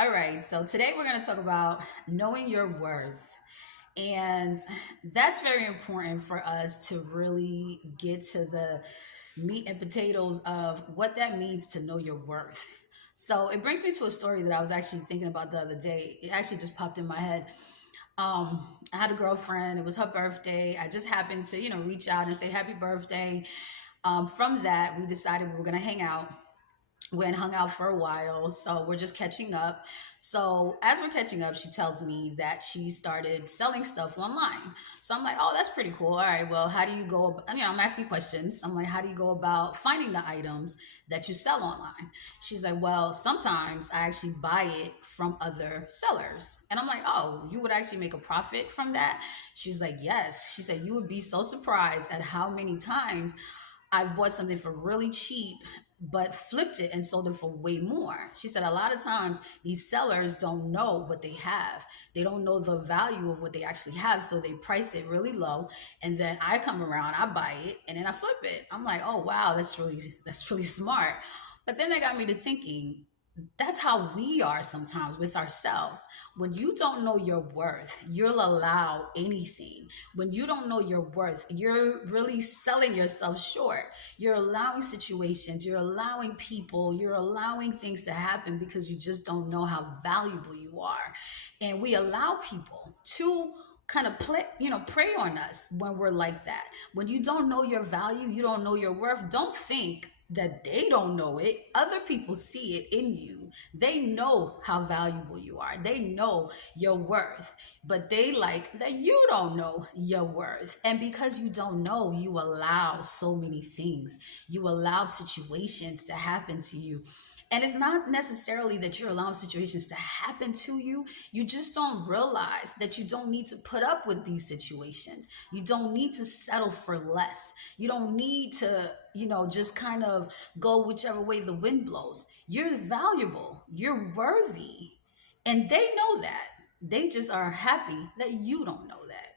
All right, so today we're going to talk about knowing your worth. And that's very important for us to really get to the meat and potatoes of what that means to know your worth. So it brings me to a story that I was actually thinking about the other day. It actually just popped in my head. I had a girlfriend, it was her birthday. I just happened to, reach out and say happy birthday. From that, we decided we were going to hang out. We had hung out for a while, so we're just catching up. So as we're catching up, she tells me that she started selling stuff online. So I'm like, oh, that's pretty cool. All right, well, how do you go? I'm asking questions. I'm like, how do you go about finding the items that you sell online? She's like, well, sometimes I actually buy it from other sellers. And I'm like, oh, you would actually make a profit from that? She's like, yes. She said, you would be so surprised at how many times I've bought something for really cheap, but flipped it and sold it for way more. She said a lot of times these sellers don't know what they have. They don't know the value of what they actually have. So they price it really low. And then I come around, I buy it, and then I flip it. I'm like, oh wow, that's really smart. But then that got me to thinking, that's how we are sometimes with ourselves. When you don't know your worth, you'll allow anything. When you don't know your worth, you're really selling yourself short. You're allowing situations, you're allowing people, you're allowing things to happen because you just don't know how valuable you are. And we allow people to kind of prey on us when we're like that. When you don't know your value, you don't know your worth, don't think that they don't know it. Other people see it in you. They know how valuable you are. They know your worth, but they like that you don't know your worth. And because you don't know, you allow so many things. You allow situations to happen to you. And it's not necessarily that you're allowing situations to happen to you. You just don't realize that you don't need to put up with these situations. You don't need to settle for less. You don't need to, just kind of go whichever way the wind blows. You're valuable. You're worthy. And they know that. They just are happy that you don't know that.